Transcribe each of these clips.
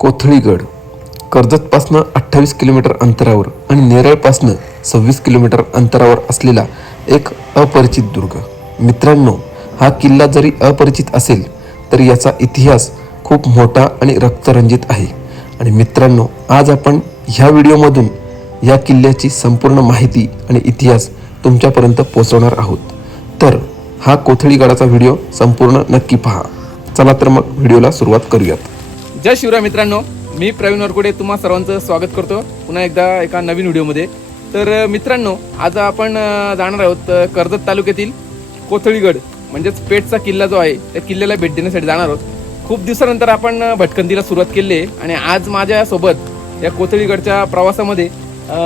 कोथळीगड. कर्जतपासनं अठ्ठावीस किलोमीटर अंतरावर आणि नेरळपासनं सव्वीस किलोमीटर अंतरावर असलेला एक अपरिचित दुर्ग. मित्रांनो हा किल्ला जरी अपरिचित असेल तरी याचा इतिहास खूप मोठा आणि रक्तरंजित आहे. आणि मित्रांनो आज आपण ह्या व्हिडिओमधून या किल्ल्याची संपूर्ण माहिती आणि इतिहास तुमच्यापर्यंत पोहोचवणार आहोत. तर हा कोथळीगडाचा व्हिडिओ संपूर्ण नक्की पहा. चला तर मग व्हिडिओला सुरुवात करूयात. जय शिवराय मित्रांनो मी प्रवीण वरकुडे तुम्हा सर्वांचं स्वागत करतो पुन्हा एकदा एका नवीन व्हिडिओमध्ये. तर मित्रांनो आज आपण जाणार आहोत कर्जत तालुक्यातील कोथळीगड म्हणजेच पेठचा किल्ला जो आहे त्या किल्ल्याला भेट देण्यासाठी जाणार आहोत. खूप दिवसानंतर आपण भटकंतीला सुरुवात केली आहे आणि आज माझ्यासोबत या कोथळीगडच्या प्रवासामध्ये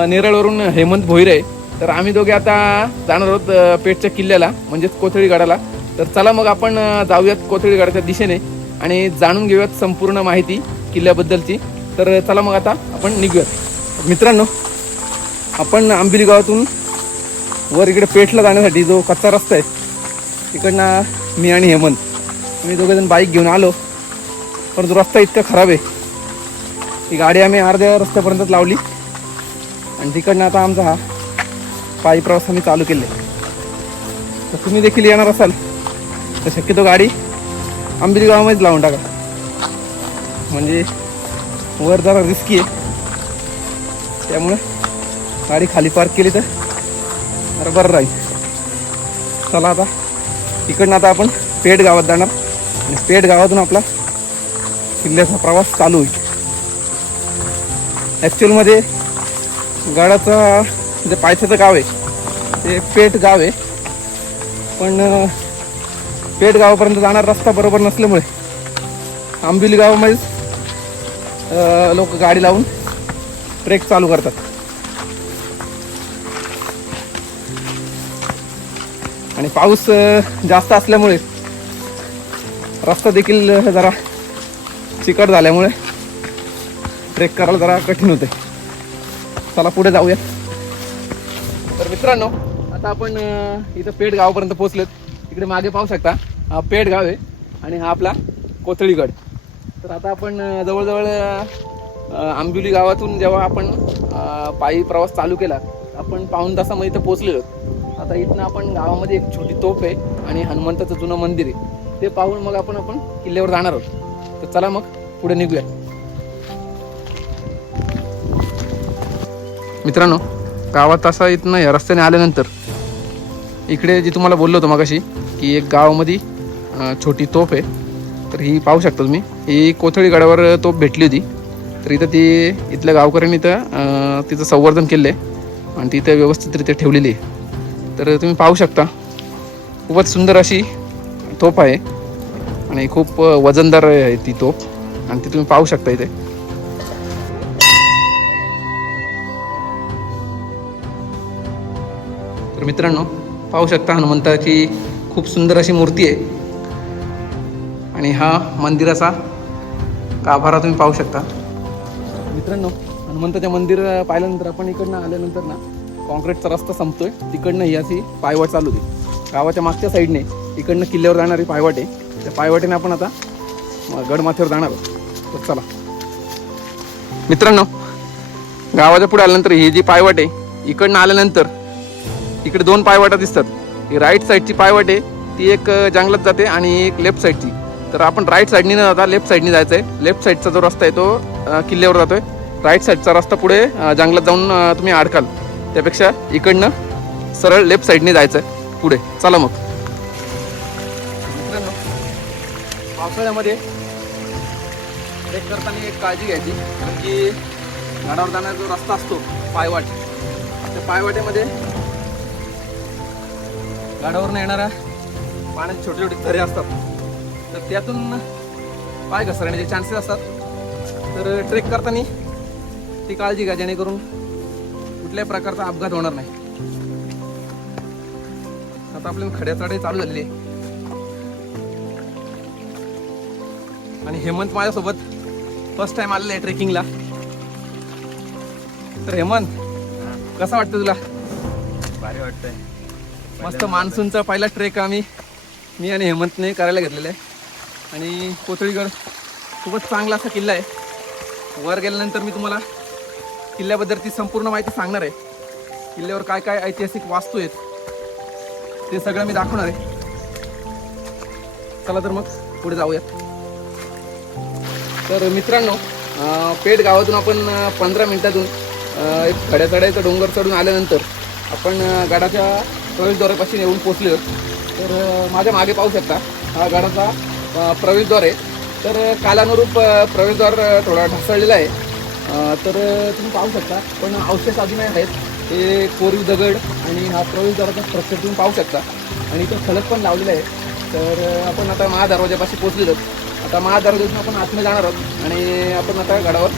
नेरळवरून हेमंत भोईर आहे. तर आम्ही दोघे आता जाणार आहोत पेठच्या किल्ल्याला म्हणजेच कोथळीगडाला. तर चला मग आपण जाऊयात कोथळीगडाच्या दिशेने. आणि जाणून घेऊयात संपूर्ण माहिती किल्ल्याबद्दलची. तर चला मग आता आपण निघूयात. मित्रांनो आपण आंबिली गावातून वर इकडे पेठला जाण्यासाठी जो कच्चा रस्ता आहे तिकडनं मी आणि हेमंत मी दोघे जण बाईक घेऊन आलो. पण जो रस्ता इतका खराब आहे ती गाडी आम्ही अर्ध्या रस्त्यापर्यंतच लावली. आणि तिकडनं आता आमचा हा पायी प्रवास आम्ही चालू केले. तर तुम्ही देखील येणार असाल तर शक्यतो गाडी आंबिली गावामध्येच लावून टाका. म्हणजे वर जरा रिस्की आहे. त्यामुळे गाडी खाली पार्क केली तर बरं बरं राहील. चला आता इकडनं आता आपण पेठ गावात जाणार. आणि पेठ गावातून आपला किल्ल्याचा प्रवास चालू होईल. ॲक्च्युअलमध्ये गडाचं जे पायथ्याचं गाव आहे ते पेठ गाव आहे. पण पेठ गावापर्यंत जाणार रस्ता बरोबर नसल्यामुळे आंबिली गावामध्येच लोक गाडी लावून ट्रेक चालू करतात. आणि पाऊस जास्त असल्यामुळे रस्ता देखील जरा चिकट झाल्यामुळे ट्रेक करायला जरा कठीण होते. चला पुढे जाऊया. तर मित्रांनो आता आपण इथं पेठ गावापर्यंत पोहोचलेत. इकडे मागे पाहू शकता. हा पेठ गाव आहे आणि हा आपला कोथळीगड. तर आता आपण जवळजवळ आंबिवली गावातून जेव्हा आपण पायी प्रवास चालू केला आपण पाऊण तासामध्ये इथं पोचलेलो आता इथनं आपण गावामध्ये एक छोटी तोफ आहे आणि हनुमंताचं जुनं मंदिर आहे. ते पाहून मग आपण आपण किल्ल्यावर जाणार आहोत. तर चला मग पुढे निघूया. मित्रांनो गावात असा इथनं या रस्त्याने आल्यानंतर इकडे जे तुम्हाला बोललो होतो मगाशी की एक गावामध्ये छोटी तोफ आहे. तर ही पाहू शकता तुम्ही. ही कोथळी गडावर तोफ भेटली होती. तर इथं ती इथल्या गावकऱ्यांनी इथं तिचं संवर्धन केलं आहे आणि तिथं व्यवस्थितरित्या ठेवलेली आहे. तर तुम्ही पाहू शकता. खूपच सुंदर अशी तोफ आहे. आणि खूप वजनदार आहे ती तोफ. आणि ती तुम्ही पाहू शकता इथे. तर मित्रांनो पाहू शकता हनुमंताची खूप सुंदर अशी मूर्ती आहे. आणि हा मंदिराचा गाभारा तुम्ही पाहू शकता. मित्रांनो हनुमंताच्या मंदिर पाहिल्यानंतर आपण इकडनं आल्यानंतर ना कॉन्क्रीटचा रस्ता संपतोय. तिकडनं ही अशी पायवाट चालू होती. गावाच्या मागच्या साईडने इकडनं किल्ल्यावर जाणारी पायवाट आहे. त्या पायवाटेने आपण आता गडमाथ्यावर जाणार आहोत. तर चला. मित्रांनो गावाच्या पुढे आल्यानंतर ही जी पायवाट आहे इकडनं आल्यानंतर इकडे दोन पायवाटा दिसतात. ही राईट साईडची पायवाट आहे ती एक जंगलात जाते आणि एक लेफ्ट साईडची तर आपण राईट साईडनी न जाता लेफ्ट साईडनी जायचं आहे लेफ्ट साईडचा जो रस्ता आहे तो किल्ल्यावर किल्ल्यावर जातोय. राईट साईडचा रस्ता पुढे जंगलात जाऊन तुम्ही अडकाल. त्यापेक्षा इकडनं सरळ लेफ्ट साईडने जायचं आहे पुढे. चला मग. मित्रांनो पावसाळ्यामध्ये ट्रेक करताना एक काळजी घ्यायची. कारण की गडावर जाणारा जो रस्ता असतो पायवाट त्या पायवाटेमध्ये झाडावरनं येणाऱ्या पाण्यात छोटे छोटे झरे असतात. तर त्यातून पाय घसरण्याचे चान्सेस असतात. तर ट्रेक करताना ती काळजी घ्या जेणेकरून कुठल्याही प्रकारचा अपघात होणार नाही. आता आपल्याला खड्या चढाई चालू झालेली आहे. आणि हेमंत माझ्यासोबत फर्स्ट टाइम आलेला आहे ट्रेकिंगला तर हेमंत कसं वाटतं तुला? भारी वाटतंय. मस्त मान्सूनचा पहिला ट्रेक आम्ही मी आणि हेमंतने करायला घेतलेला आहे. आणि कोथळीगड खूपच चांगला असा किल्ला आहे. वर गेल्यानंतर मी तुम्हाला किल्ल्याबद्दलची संपूर्ण माहिती सांगणार आहे. किल्ल्यावर काय काय ऐतिहासिक वास्तू आहेत ते सगळं मी दाखवणार आहे. चला तर मग पुढे जाऊयात. तर मित्रांनो पेठ गावातून आपण पंधरा मिनिटातून एक एक खड्याचढायचा डोंगर चढून आल्यानंतर आपण गडाच्या प्रवेशद्वारापासून येऊन पोचलो तर माझ्या मागे पाहू शकता हा गडाचा प्रवेशद्वार आहे तर कालानुरूप प्रवेशद्वार थोडा ढासळलेला आहे. तर तुम्ही पाहू शकता पण अवशेष अजूनही आहेत. हे कोरीव दगड आणि हा प्रवेशद्वाराचा स्ट्रक्चर तुम्ही पाहू शकता. आणि इथं फलक पण लावलेला आहे तर आपण आता महादरवाज्यापाशी पोचलेलो आता महादरवाज्यातून आपण आतमध्ये जाणार आहोत आणि आपण आता गडावर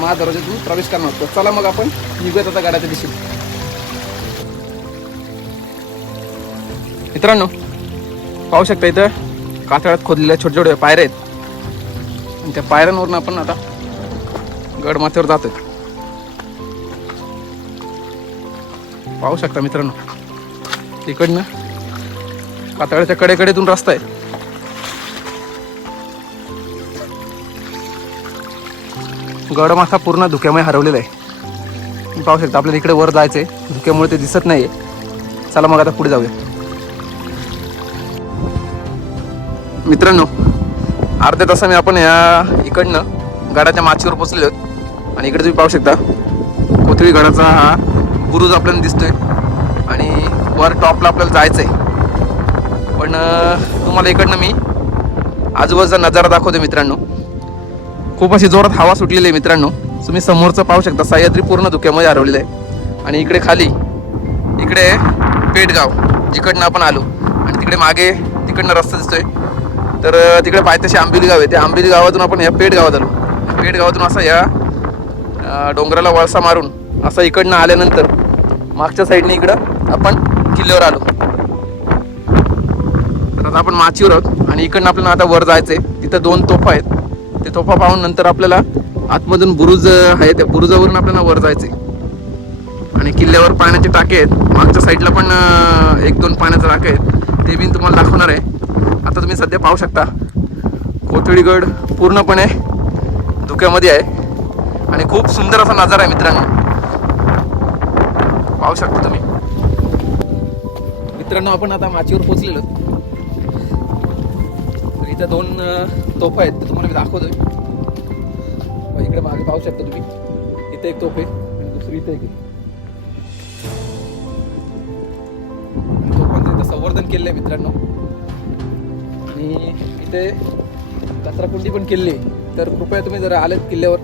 महादरवाज्यातून प्रवेश करणार आहोत. चला मग आपण निघूयात आता गडाच्या दिशेने. मित्रांनो पाहू शकता इथं? कातळात खोदलेल्या छोटे छोटे पायऱ्या आहेत. आणि त्या पायऱ्यांवरून आपण आता गडमाथ्यावर जातोय. पाहू शकता मित्रांनो तिकडनं कातळाच्या कडेकडेतून रस्ता आहे. गडमाथा पूर्ण धुक्यामुळे हरवलेला आहे. पाहू शकता आपल्याला इकडे वर जायचंय. धुक्यामुळे ते दिसत नाहीये. चला मग आता पुढे जाऊया. मित्रांनो अर्ध्या तासाने आपण या इकडनं गडाच्या माचीवर पोचलेलो आहोत. आणि इकडे तुम्ही पाहू शकता कोथळी गडाचा हा बुरुज आपल्याला दिसतोय. आणि वर टॉपला आपल्याला जायचं आहे पण तुम्हाला इकडनं मी आजूबाजूचा नजारा दाखवतो मित्रांनो. खूप अशी जोरात हवा सुटलेली आहे मित्रांनो. तुम्ही समोरचं पाहू शकता सह्याद्री पूर्ण धुक्यामध्ये हरवलेलं आहे. आणि इकडे खाली इकडे पेटगाव जिकडनं आपण आलो. आणि तिकडे मागे तिकडनं रस्ता दिसतोय. तर तिकडे पायथ्याशी आंबिली गाव आहे. त्या आंबिली गावातून आपण या पेठ गावात आलो. पेठ गावातून असा या डोंगराला वळसा मारून असं इकडनं आल्यानंतर मागच्या साईडने इकडं आपण किल्ल्यावर आलो. तर आता आपण माचीवर आहोत आणि इकडनं आपल्याला आता वर जायचंय. तिथं दोन तोफा आहेत. ते तोफा पाहून नंतर आपल्याला आतमधून बुरुज आहे त्या बुरुजावरून आपल्याला वर जायचंय. आणि किल्ल्यावर पाण्याचे टाके आहेत. मागच्या साईडला पण एक दोन पाण्याचे टाके आहेत. ते बी तुम्हाला दाखवणार आहे. आता तुम्ही सध्या पाहू शकता. कोथळीगड पूर्णपणे धुक्यामध्ये आहे. आणि खूप सुंदर असा नजारा आहे मित्रांनो. पाहू शकता तुम्ही. मित्रांनो आपण आता माचीवर पोचलेलो तर इथं दोन अं, तोफा आहेत. ते तुम्हाला मी दाखवतोय. इकडे मागे पाहू शकता तुम्ही. इथे एक तोफ आहे आणि दुसरी इथे एक तोफांचं इथं संवर्धन केलेलं आहे मित्रांनो. आणि इथे कचराकुंडी पण किल्ली तर कृपया तुम्ही जर आलेत किल्ल्यावर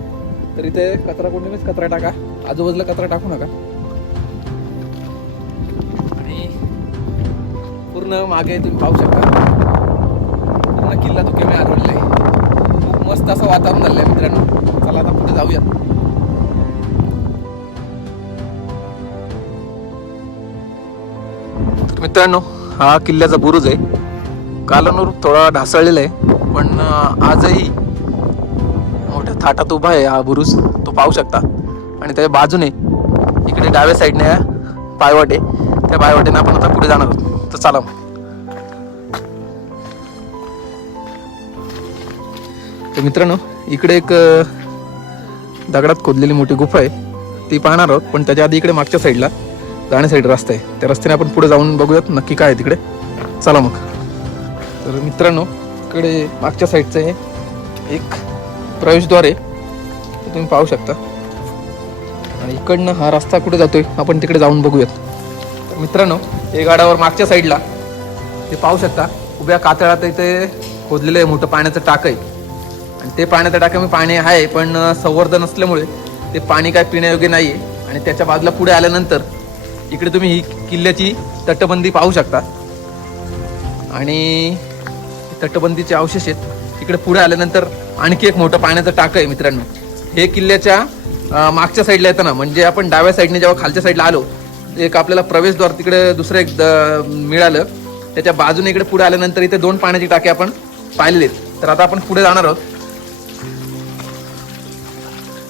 तर इथे कचराकुंडीनेच कचरा टाका. आजूबाजूला कचरा टाकू नका. आणि पूर्ण मागे तुम्ही पाहू शकता. पूर्ण किल्ला धुक्यामुळे हरवलेला आहे खूप मस्त असं वातावरण झालं आहे मित्रांनो. चला आता पुढे जाऊयात. मित्रांनो हा किल्ल्याचा बुरुज आहे. कालानुरूप थोडा ढासळलेला आहे पण आजही मोठ्या थाटात उभा आहे हा बुरुज. तो पाहू शकता. आणि त्याच्या बाजूने इकडे डाव्या साईडने पायवाटे. त्या पायवाटेने आपण आता पुढे जाणार आहोत. तर चला तर मित्रांनो इकडे एक दगडात खोदलेली मोठी गुफा आहे. ती पाहणार आहोत पण त्याच्या आधी इकडे मागच्या साईडला जाण्यासाठी रस्ता आहे. त्या रस्त्याने आपण पुढे जाऊन बघूयात नक्की काय आहे तिकडे. चला मग. तर मित्रांनो इकडे मागच्या साईडचं हे एक प्रवेशद्वार आहे. ते तुम्ही पाहू शकता. आणि इकडनं हा रस्ता कुठे जातोय आपण तिकडे जाऊन बघूयात. तर मित्रांनो हे गाडावर मागच्या साईडला ते पाहू शकता उभ्या कातळात इथे खोदलेलं आहे मोठं पाण्याचं टाक आहे. आणि ते पाण्याचं टाक्यामध्ये पाणी आहे पण संवर्धन असल्यामुळे ते पाणी काय पिण्यायोग्य नाही आहे आणि त्याच्या बाजूला पुढे आल्यानंतर इकडे तुम्ही ही किल्ल्याची तटबंदी पाहू शकता. आणि तटबंदीचे अवशेष आहेत. इकडे पुढे आल्यानंतर आणखी एक मोठं पाण्याचं टाकं आहे मित्रांनो. हे किल्ल्याच्या मागच्या साईडला येतं ना म्हणजे आपण डाव्या साईडने जेव्हा खालच्या साईडला आलो एक आपल्याला प्रवेशद्वार तिकडे दुसरं एक द- मिळालं. त्याच्या बाजूने इकडे पुढे आल्यानंतर इथे दोन पाण्याची टाके आपण पाहिलेले तर आता आपण पुढे जाणार आहोत.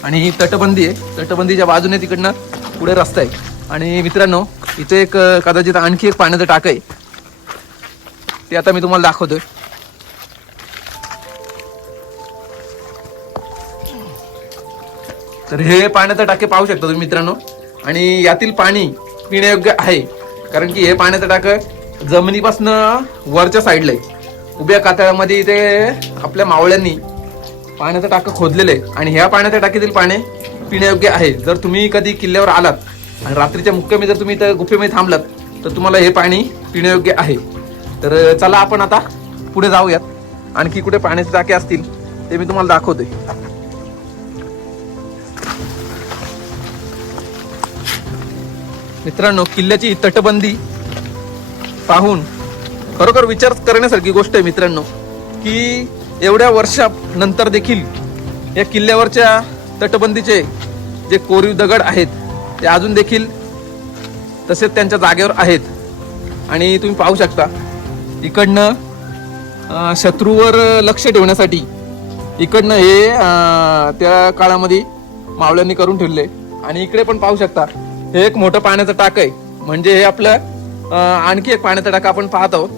आणि ही तटबंदी आहे. तटबंदीच्या बाजूने तिकडनं पुढे रस्ता आहे. आणि मित्रांनो इथे एक कदाचित आणखी एक पाण्याचं टाकं आहे. ते आता मी तुम्हाला दाखवतोय. तर हे पाण्याचं टाके पाहू शकता तुम्ही मित्रांनो. आणि यातील पाणी पिण्यायोग्य आहे. कारण की हे पाण्याचं टाकं जमिनीपासनं वरच्या साईडला. आहे उभ्या कातळामध्ये इथे आपल्या मावळ्यांनी पाण्याचं टाकं खोदलेलं. आहे आणि ह्या पाण्याच्या टाकीतील पाणी पिण्यायोग्य आहे. जर तुम्ही कधी किल्ल्यावर आलात आणि रात्रीच्या मुक्कामी जर तुम्ही इथं गुफेमध्ये थांबलात तर तुम्हाला हे पाणी पिण्यायोग्य आहे. तर चला आपण आता पुढे जाऊयात. आणखी कुठे पाण्याचे टाके असतील ते मी तुम्हाला दाखवते. मित्रांनो किल्ल्याची तटबंदी पाहून खरोखर विचार करण्यासारखी गोष्ट आहे मित्रांनो की एवढ्या वर्षानंतर देखील या किल्ल्यावरच्या तटबंदीचे जे कोरीव दगड आहेत ते अजून देखील तसेच त्यांच्या जागेवर आहेत. आणि तुम्ही पाहू शकता इकडनं शत्रूवर लक्ष ठेवण्यासाठी इकडनं हे त्या काळामध्ये मावळ्यांनी करून ठेवले. आणि इकडे पण पाहू शकता हे एक मोठं पाण्याचं टाक आहे. म्हणजे हे आपलं आणखी एक पाण्याचं टाक आपण पाहत आहोत.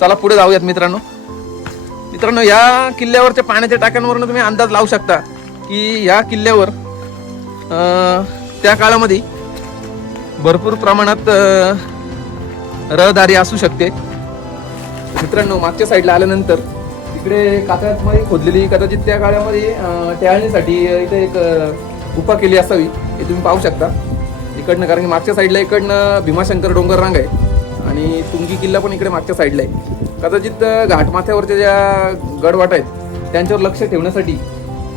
चला पुढे जाऊयात मित्रांनो. मित्रांनो या किल्ल्यावरच्या पाण्याच्या टाक्यांवरून तुम्ही अंदाज लावू शकता की या किल्ल्यावर त्या काळामध्ये भरपूर प्रमाणात रहदारी असू शकते. मित्रांनो मागच्या साईडला आल्यानंतर इकडे कातळामध्ये खोदलेली कदाचित त्या काळामध्ये अं, इथे एक अं, गुफा केली असावी हे तुम्ही पाहू शकता. इकडनं कारण की मागच्या साईडला इकडनं भीमाशंकर डोंगर रांग आहे. आणि तुंगी किल्ला पण इकडे मागच्या साईडला आहे. कदाचित घाटमाथ्यावरच्या ज्या गडवाट आहेत त्यांच्यावर लक्ष ठेवण्यासाठी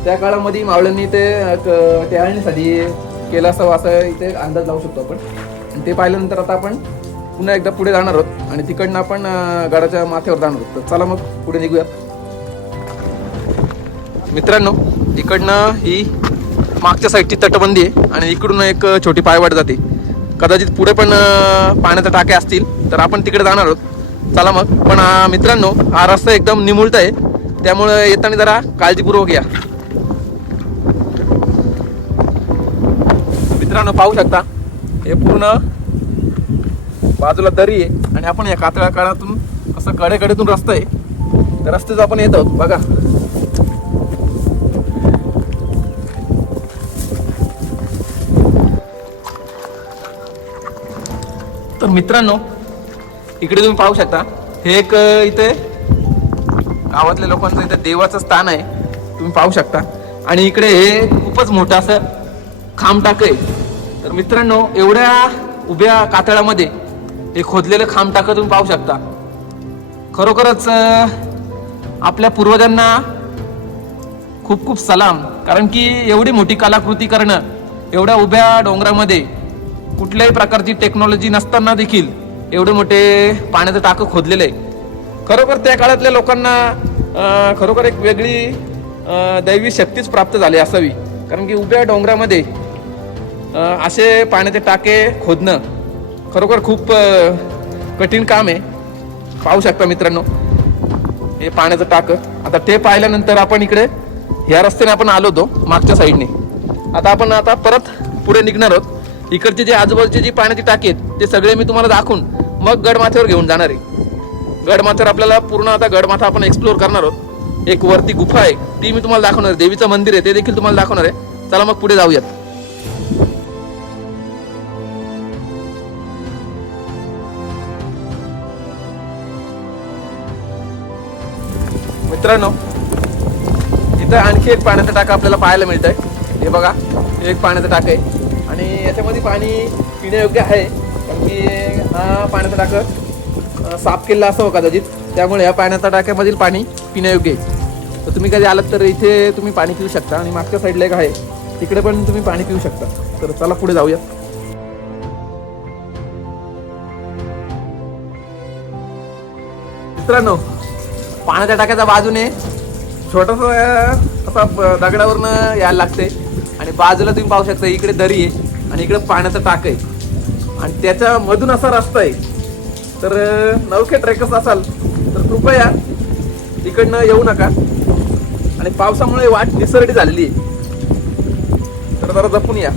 त्या काळामध्ये मावळ्यांनी ते एक, केला केलं असावं असं इथे अंदाज लावू शकतो आपण. आणि ते पाहिल्यानंतर आता आपण पुन्हा एकदा पुढे जाणार आहोत आणि तिकडनं आपण गडाच्या माथ्यावर जाणार आहोत. तर चला मग पुढे निघूयात मित्रांनो इकडनं ही मागच्या साईडची तटबंदी आहे आणि इकडून एक छोटी पायवाट जाते. कदाचित पुढे पण पाण्याच्या पाण्याचे टाके असतील तर आपण तिकडे जाणार आहोत. चला मग. पण मित्रांनो हा रस्ता एकदम निमुळत आहे. त्यामुळं येताना जरा काळजीपूर्वक या. मित्रांनो पाहू शकता हे पूर्ण बाजूला दरी आहे आणि आपण या कातळ्या काळातून असं कडेकडेतून रस्ता आहे. त्या रस्त्याचं आपण येत आहोत. बघा. तर मित्रांनो इकडे तुम्ही पाहू शकता हे एक इथे गावातल्या लोकांचं इथे देवाचं स्थान आहे. तुम्ही पाहू शकता. आणि इकडे हे खूपच मोठं असं खांब टाक आहे. तर मित्रांनो एवढ्या उभ्या कातळामध्ये हे खोदलेलं खांबटाकं तुम्ही पाहू शकता. खरोखरच आपल्या पूर्वजांना खूप खूप सलाम. कारण की एवढी मोठी कलाकृती करणं एवढ्या उभ्या डोंगरामध्ये कुठल्याही प्रकारची टेक्नॉलॉजी नसताना देखील एवढे मोठे पाण्याचं टाकं खोदलेलं आहे खरोखर त्या काळातल्या लोकांना खरोखर एक वेगळी दैवी शक्तीच प्राप्त झाली असावी. कारण की उभ्या डोंगरामध्ये असे पाण्याचे टाके खोदणं खरोखर खूप कठीण काम आहे. पाहू शकता मित्रांनो हे पाण्याचं टाकं. आता ते पाहिल्यानंतर आपण इकडे ह्या रस्त्याने आपण आलो होतो मागच्या साईडने आता आपण आता परत पुढे निघणार आहोत. इकडचे जे आजूबाजूचे जी पाण्याची टाकी आहेत ते सगळे मी तुम्हाला दाखवून मग गडमाथ्यावर घेऊन जाणार आहे. गडमाथ्यावर आपल्याला पूर्ण आता गडमाथा आपण एक्सप्लोर करणार आहोत. एक वरती गुफा आहे ती मी तुम्हाला दाखवणार आहे. देवीचं मंदिर आहे ते देखील तुम्हाला दाखवणार आहे. चला मग पुढे जाऊयात. मित्रांनो इथं आणखी एक पाण्याचा टाका आपल्याला पाहायला मिळत आहे हे बघा एक पाण्याचं टाक आहे. आणि याच्यामध्ये पाणी पिण्यायोग्य आहे. कारण की हा पाण्याचा टाकं साफ केलेला असावं कदाचित. त्यामुळे या पाण्याच्या टाक्यामधील पाणी पिण्यायोग्य आहे. तर तुम्ही कधी आलात तर इथे तुम्ही पाणी पिऊ शकता. आणि मागच्या साईडला एक आहे. तिकडे पण तुम्ही पाणी पिऊ शकता. तर चला पुढे जाऊया मित्रांनो पाण्याच्या टाक्याच्या बाजूने छोटस असा दगडावरनं यायला लागते. आणि बाजूला तुम्ही पाहू शकता इकडे दरी आहे आणि इकडे पाण्याचं टाक आहे. आणि त्याच्या मधून असा रस्ता आहे. तर नवखे ट्रेकर्स असाल तर कृपया तिकडनं येऊ नका. आणि पावसामुळे वाट निसरडी झालेली आहे. तर जरा जपून या.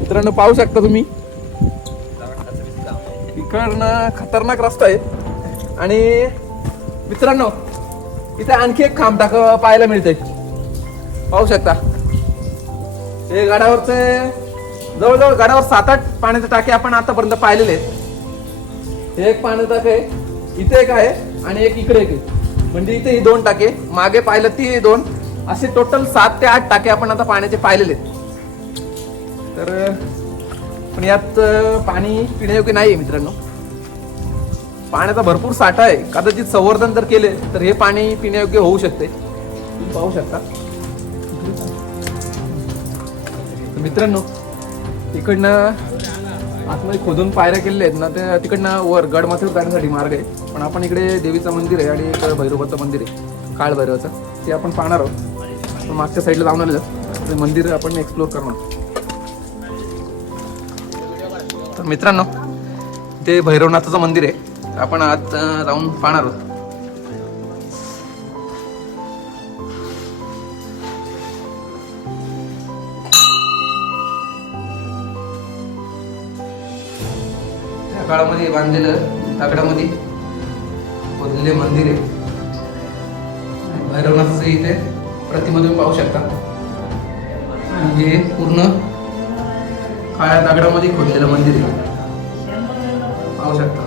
मित्रांनो पाहू शकता तुम्ही? इकडनं खतरनाक रस्ता आहे. आणि मित्रांनो इथे आणखी एक खांब टाक पाहायला मिळते पाहू शकता. हे गाड्यावरचे जवळजवळ गाड्यावर सात आठ पाण्याचे टाके आपण आतापर्यंत पाहिलेले आहेत. हे एक पाण्याचं टाके आहे इथे एक आहे आणि एक इकडे एक आहे. म्हणजे इथे ही दोन टाके मागे पाहिलं ती दोन असे टोटल सात ते आठ टाके आपण आता पाण्याचे पाहिलेले आहेत. तर पण यात पाणी पिण्यायोग्य नाही आहे मित्रांनो. पाण्याचा भरपूर साठा आहे. कदाचित संवर्धन जर केले तर हे पाणी पिण्यायोग्य होऊ शकते. तुम्ही पाहू शकता. मित्रांनो इकडनं आतमध्ये खोदून पायऱ्या केलेल्या आहेत ना त्या तिकडनं वर गडमाथेवर जाण्यासाठी मार्ग आहे. पण आपण इकडे देवीचं मंदिर आहे आणि एक भैरवाचं मंदिर आहे काळ भैरवाचं. ते आपण पाहणार आहोत. आपण मागच्या साईडला जाऊन आलेलं. ते मंदिर आपण एक्सप्लोर करणार तर मित्रांनो ते भैरवनाथाचं मंदिर आहे. आपण आत जाऊन पाहणार आहोत. त्या काळामध्ये बांधलेलं दगडामध्ये खोदलेले मंदिर आहे. भैरवनाथाचं इथे प्रतिमा तुम्ही पाहू शकता. म्हणजे पूर्ण काळ्या दगडामध्ये खोदलेलं मंदिर आहे. पाहू शकता.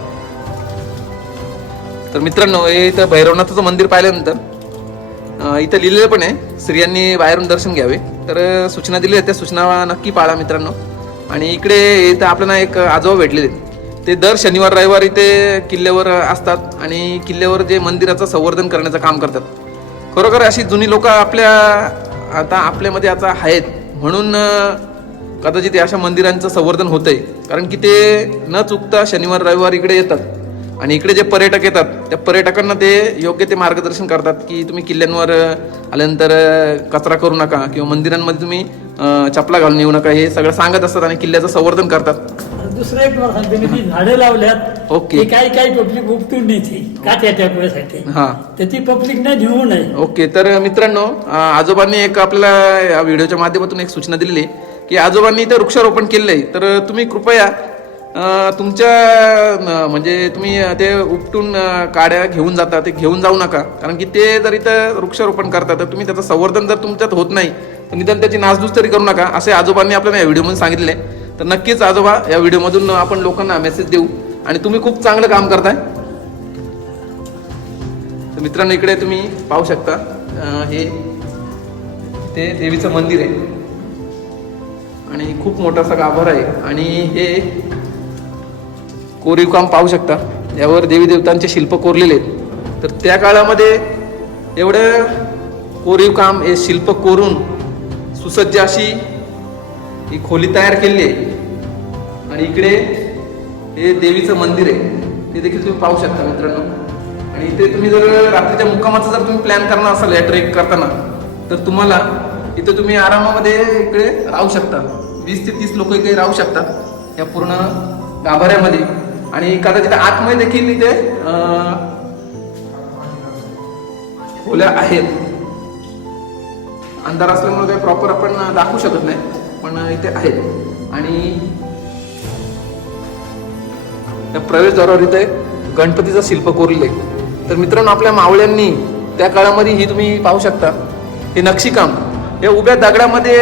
तर मित्रांनो हे इथं भैरवनाथाचं मंदिर पाहिल्यानंतर इथं लिहिलेलं पण आहे स्त्रियांनी बाहेरून दर्शन घ्यावे. तर सूचना दिल्या आहेत त्या सूचना नक्की पाळा मित्रांनो. आणि इकडे इथं आपल्याला एक आजोबा भेटलेले आहेत. ते दर शनिवार रविवार इथे किल्ल्यावर असतात आणि किल्ल्यावर जे मंदिराचं संवर्धन करण्याचं काम करतात. खरोखर अशी जुनी लोक आपल्या आता आपल्यामध्ये आता आहेत. म्हणून कदाचित या अशा मंदिरांचं संवर्धन होतंय. कारण की ते न चुकता शनिवार रविवार इकडे येतात. आणि इकडे जे पर्यटक येतात त्या पर्यटकांना ते योग्य ते मार्गदर्शन करतात की तुम्ही किल्ल्यांवर आल्यानंतर कचरा करू नका किंवा मंदिरांमध्ये तुम्ही चपला घालून येऊ नका हे सगळं सांगत असतात आणि किल्ल्याचं संवर्धन करतात. दुसरं एक मला सांगते मी ती झाडं लावल्यात ओके. ती काही काही पब्लिक उपटून देते का त्याच्या वेळेसाठी? हां. तर ती पब्लिक न घेऊ नये. ओके तर मित्रांनो अं, आजोबांनी एक आपल्याला या व्हिडिओच्या माध्यमातून एक सूचना दिलेली आहे की आजोबांनी इथं वृक्षारोपण केलेलं आहे तर तुम्ही कृपया तुमच्या म्हणजे तुम्ही ते उपटून काड्या घेऊन जाता ते घेऊन जाऊ नका. कारण की ते जर इथं वृक्षारोपण करता तर तुम्ही त्याचं संवर्धन जर तुमच्यात होत नाही तर निदान त्याची नासधूस तरी करू नका असे आजोबांनी आपल्याला या व्हिडिओमधून सांगितले. तर नक्कीच आजोबा या व्हिडिओमधून आपण लोकांना मेसेज देऊ. आणि तुम्ही खूप चांगलं काम करताय. तर मित्रांनो इकडे तुम्ही पाहू शकता हे ते देवीचं मंदिर आहे. आणि खूप मोठासा गाभार आहे. आणि हे कोरीव काम पाहू शकता. यावर देवी देवतांचे शिल्प कोरलेले आहेत. तर त्या काळामध्ये एवढं कोरीव काम हे शिल्प कोरून सुसज्ज अशी ही खोली तयार केली आहे. आणि इकडे हे देवीचं मंदिर आहे. ते देखील तुम्ही पाहू शकता मित्रांनो. आणि इथे तुम्ही जर रात्रीच्या मुक्कामाचा जर तुम्ही प्लॅन करणार असाल या ट्रेक करताना तर तुम्हाला इथे तुम्ही आरामामध्ये इकडे राहू शकता. वीस ते तीस लोक इकडे राहू शकतात या पूर्ण गाभाऱ्यामध्ये. आणि कदाचित आतमध्ये देखील इथे खोल्या आहेत. अंधार असल्यामुळे काही प्रॉपर आपण दाखवू शकत नाही पण इथे आहेत. आणि त्या प्रवेशद्वारावर इथे गणपतीचं शिल्प कोरले तर मित्रांनो आपल्या मावळ्यांनी त्या काळामध्ये ही तुम्ही पाहू शकता. हे नक्षीकाम. हे उभ्या दगडामध्ये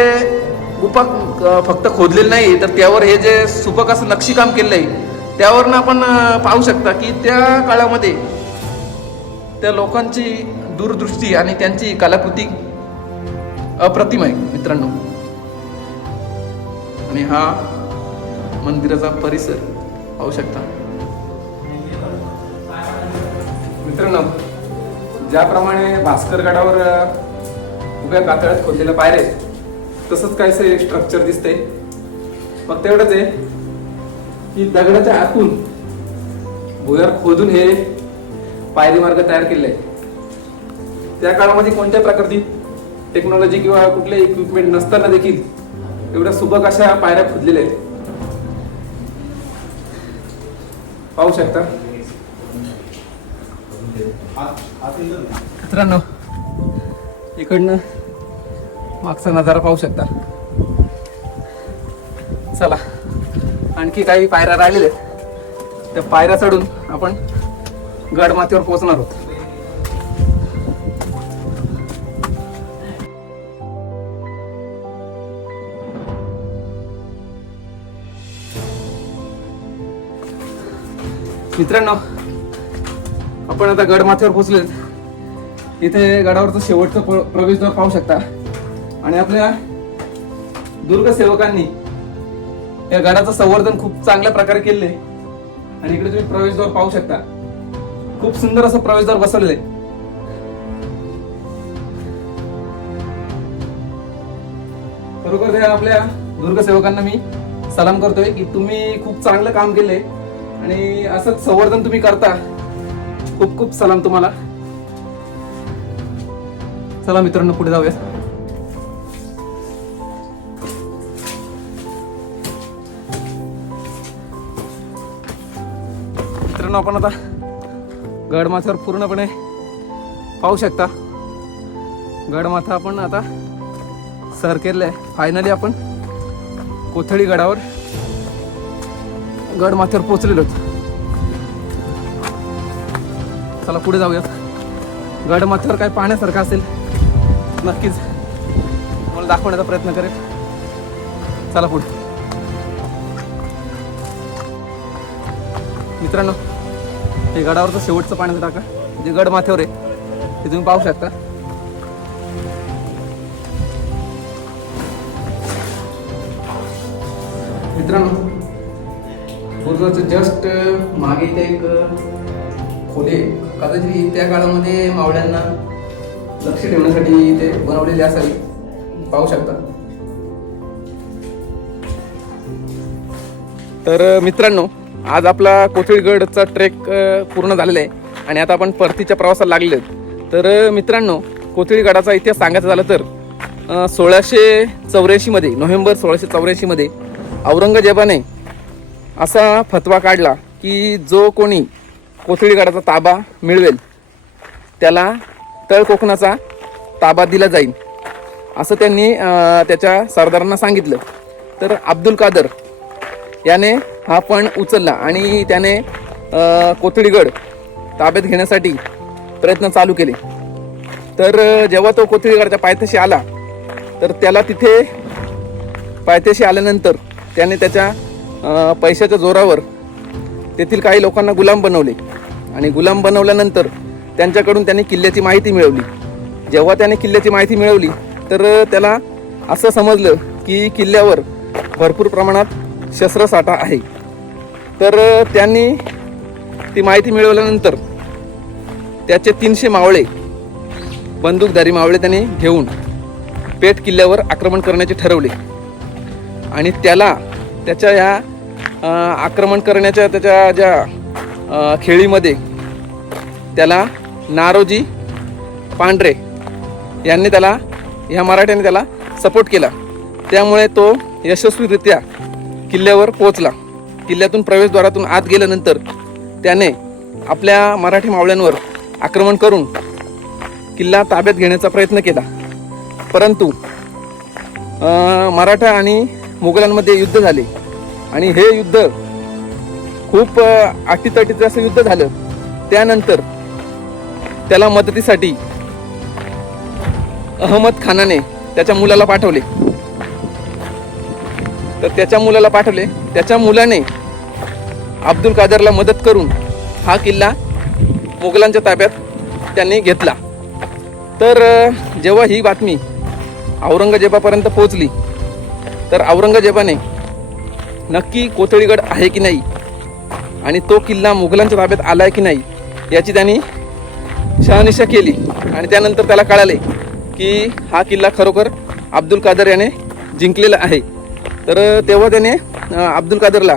गुफा फक्त खोदलेलं नाही तर त्यावर हे जे सुबक असं नक्षीकाम केलेलं आहे त्यावरनं आपण पाहू शकता की त्या काळामध्ये त्या लोकांची दूरदृष्टी आणि त्यांची कलाकृती अप्रतिम आहे मित्रांनो. आणि हा मंदिराचा परिसर पाहू शकता. मित्रांनो ज्याप्रमाणे भास्कर गडावर उभ्या कातळ्यात खोदलेल्या पायऱ्या तसंच काहीसे स्ट्रक्चर दिसते फक्त एवढंच आहे की दगडाच्या आतून भुयार खोदून हे पायरी मार्ग तयार केले. आहे त्या काळामध्ये कोणत्या प्रकारची टेक्नॉलॉजी किंवा कुठले इक्विपमेंट नसताना देखील एवढ्या सुबक अशा पायऱ्या खोदलेल्या आहेत? पाहू शकता? मित्रांनो इकडनं मागचा नजारा पाहू शकता. चला. आणखी काही पायऱ्या राहिलेल्या आहेत. त्या पायऱ्या चढून आपण गडमाथीवर पोहोचणार आहोत. मित्रांनो आपण आता गड पोचलेत पोहोचले इथे गडावरचं शेवटचं प्र- प्रवेशद्वार पाहू शकता. आणि आपल्या दुर्ग सेवकांनी या गडाचं संवर्धन खूप चांगल्या प्रकारे केलेलं आहे. आणि इकडे तुम्ही प्रवेशद्वार पाहू शकता. खूप सुंदर असं प्रवेशद्वार बसवलेलं आहे. खरोखर आपल्या दुर्गसेवकांना मी सलाम करतोय की तुम्ही खूप चांगलं काम केले आणि असंच संवर्धन तुम्ही करता. खूप खूप सलाम तुम्हाला. चला मित्रांनो पुढे जाऊया मित्रांनो आपण आता. गडमाथ्यावर पूर्णपणे पाहू शकता. गडमाथा आपण आता सर केलेलं आहे फायनली आपण कोथळी गडावर गडमाथ्यावर पोचलेलो आहोत. चला पुढे जाऊयात. गडमाथ्यावर काय पाहण्यासारखं असेल नक्कीच मला दाखवण्याचा प्रयत्न करेल चला पुढे. मित्रांनो हे गडावरचं शेवटचं पाण्याचं टाका. जे गड माथ्यावर आहे ते तुम्ही पाहू शकता. मित्रांनो बुरुजाचं जस्ट मागे ते एक खोले कदाचित त्या काळामध्ये मावळ्यांना लक्ष ठेवण्यासाठी इथे बनवलेले असावे. पाहू शकता. तर मित्रांनो आज आपला कोथळीगडचा ट्रेक पूर्ण झालेला आहे. आणि आता आपण परतीच्या प्रवासाला लागले तर मित्रांनो कोथळीगडाचा इतिहास सांगायचा झाला तर सोळाशे चौऱ्याऐंशीमध्ये नोव्हेंबर सोळाशे चौऱ्याऐंशीमध्ये औरंगजेबाने असा फतवा काढला की जो कोणी कोथळीगडाचा ताबा मिळवेल त्याला तळ कोकणाचा ताबा दिला जाईल. असं त्यांनी त्याच्या सरदारांना सांगितलं. तर अब्दुल कादर याने हा पण उचलला आणि त्याने कोथळीगड ताब्यात घेण्यासाठी प्रयत्न चालू केले. तर जेव्हा तो कोथळीगडच्या पायथ्याशी आला तर त्याला तिथे पायथ्याशी आल्यानंतर त्याने त्याच्या पैशाच्या जोरावर तेथील काही लोकांना गुलाम बनवले. आणि गुलाम बनवल्यानंतर त्यांच्याकडून त्याने किल्ल्याची माहिती मिळवली. जेव्हा त्याने किल्ल्याची माहिती मिळवली तर त्याला असं समजलं की किल्ल्यावर भरपूर प्रमाणात शस्त्रसाठा आहे. तर त्यांनी ती माहिती मिळवल्यानंतर त्याचे तीनशे मावळे बंदूकधारी मावळे त्यांनी घेऊन पेठ किल्ल्यावर आक्रमण करण्याचे ठरवले. आणि त्याला त्याच्या या आक्रमण करण्याच्या त्याच्या ज्या खेळीमध्ये त्याला नारोजी पांढरे यांनी त्याला ह्या मराठ्याने त्याला सपोर्ट केला. त्यामुळे तो यशस्वीरित्या किल्ल्यावर पोहोचला. किल्ल्यातून प्रवेशद्वारातून आत गेल्यानंतर त्याने आपल्या मराठी मावळ्यांवर आक्रमण करून किल्ला ताब्यात घेण्याचा प्रयत्न केला. परंतु मराठा आणि मुघलांमध्ये युद्ध झाले. आणि हे युद्ध खूप आटीतटीचं असं युद्ध झालं. त्यानंतर त्याला मदतीसाठी अहमद खानाने त्याच्या मुलाला पाठवले. तर त्याच्या मुलाला पाठवले. त्याच्या मुलाने अब्दुल कादरला मदत करून हा किल्ला मुघलांच्या ताब्यात त्यांनी घेतला. तर जेव्हा ही बातमी औरंगजेबापर्यंत पोहोचली तर औरंगजेबाने नक्की कोथळीगड आहे की नाही आणि तो किल्ला मुघलांच्या ताब्यात आला आहे की नाही याची त्यांनी शहानिशा केली आणि त्यानंतर त्याला कळाले की हा किल्ला खरोखर अब्दुल कादर याने जिंकलेला आहे. तर तेव्हा त्याने अब्दुल कादरला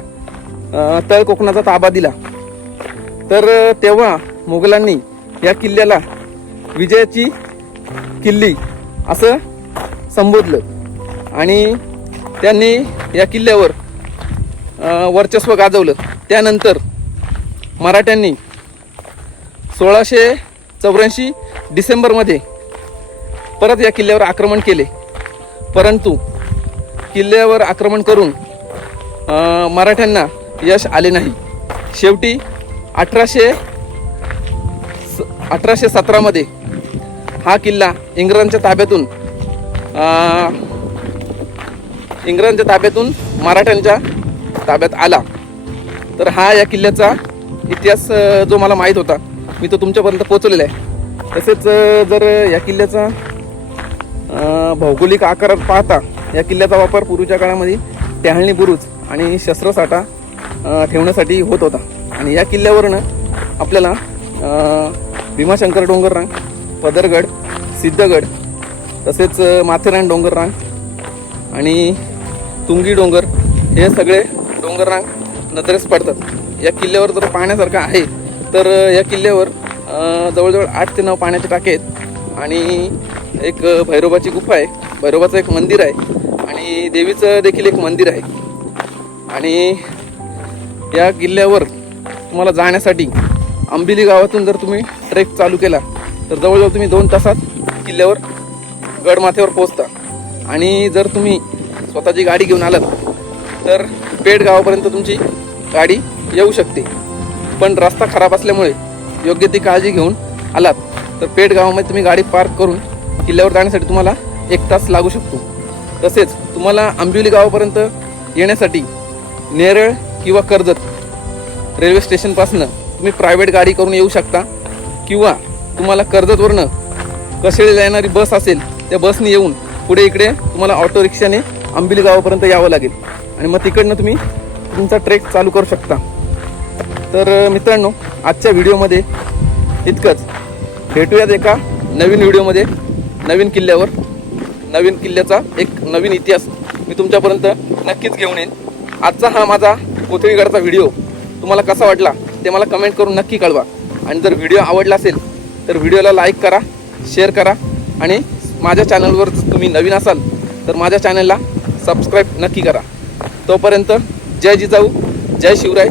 तळ कोकणाचा ताबा दिला. तर तेव्हा मुघलांनी या किल्ल्याला विजयाची किल्ली असं संबोधलं. आणि त्यांनी या किल्ल्यावर वर्चस्व गाजवलं. त्यानंतर मराठ्यांनी सोळाशे चौऱ्याऐंशी डिसेंबरमध्ये परत या किल्ल्यावर आक्रमण केले. परंतु किल्ल्यावर आक्रमण करून मराठ्यांना यश आले नाही. शेवटी अठराशे अठराशे सतरामध्ये हा किल्ला इंग्रजांच्या ताब्यातून इंग्रजांच्या ताब्यातून मराठ्यांच्या ताब्यात आला. तर हा या किल्ल्याचा इतिहास जो मला माहीत होता मी तो तुमच्यापर्यंत पोचलेला आहे. तसेच जर या किल्ल्याचा भौगोलिक आकारात पाहता या किल्ल्याचा वापर पूर्वीच्या काळामध्ये टहळणी बुरुज आणि शस्त्रसाठा ठेवण्यासाठी होत होता. आणि या किल्ल्यावरनं आपल्याला भीमाशंकर डोंगररांग पदरगड सिद्धगड तसेच माथेरान डोंगररांग आणि तुंगी डोंगर हे सगळे डोंगररांग नजरेस पडतात. या किल्ल्यावर जर पाहण्यासारखं आहे तर या किल्ल्यावर जवळजवळ आठ ते नऊ पाण्याचे टाके आहेत. आणि एक भैरोबाची गुफा आहे. भैरोबाचं एक मंदिर आहे. आणि देवीचं देखील एक मंदिर आहे. आणि या किल्ल्यावर तुम्हाला जाण्यासाठी आंबिली गावातून जर तुम्ही ट्रेक चालू केला तर जवळजवळ तुम्ही दोन तासात किल्ल्यावर गडमाथ्यावर पोहोचता. आणि जर तुम्ही स्वतःची गाडी घेऊन आलात तर पेठ गावापर्यंत तुमची गाडी येऊ शकते. पण रस्ता खराब असल्यामुळे योग्य ती काळजी घेऊन आलात तर पेठ गावामध्ये तुम्ही गाडी पार्क करून किल्ल्यावर जाण्यासाठी तुम्हाला एक तास लागू शकतो. तसेच तुम्हाला आंबिवली गावापर्यंत येण्यासाठी नेरळ किंवा कर्जत रेल्वे स्टेशनपासनं तुम्ही प्रायव्हेट गाडी करून येऊ शकता. किंवा तुम्हाला कर्जतवरनं कसेळीला येणारी बस असेल त्या बसने येऊन पुढे इकडे तुम्हाला ऑटो रिक्षाने आंबिली गावापर्यंत यावं लागेल. आणि मग तिकडनं तुम्ही तुमचा ट्रेक चालू करू शकता. तर मित्रांनो आजच्या व्हिडिओमध्ये इतकंच. भेटूयात एका नवीन व्हिडिओमध्ये नवीन किल्ल्यावर. नवीन किल्ल्याचा एक नवीन इतिहास मी तुमच्यापर्यंत नक्कीच घेऊन येईन. आजचा हा माझा कोथळीगडचा व्हिडिओ तुम्हाला कसा वाटला ते मला कमेंट करून नक्की कळवा. आणि जर व्हिडिओ आवडला असेल तर व्हिडिओला लाईक करा शेअर करा आणि माझ्या चॅनलवर जर तुम्ही नवीन असाल तर माझ्या चॅनलला सबस्क्राईब नक्की करा. तोपर्यंत जय जिजाऊ जय शिवराय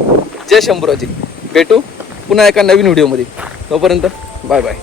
जय शंभुराजी. भेटू पुन्हा एका नवीन व्हिडिओमध्ये. तोपर्यंत बाय बाय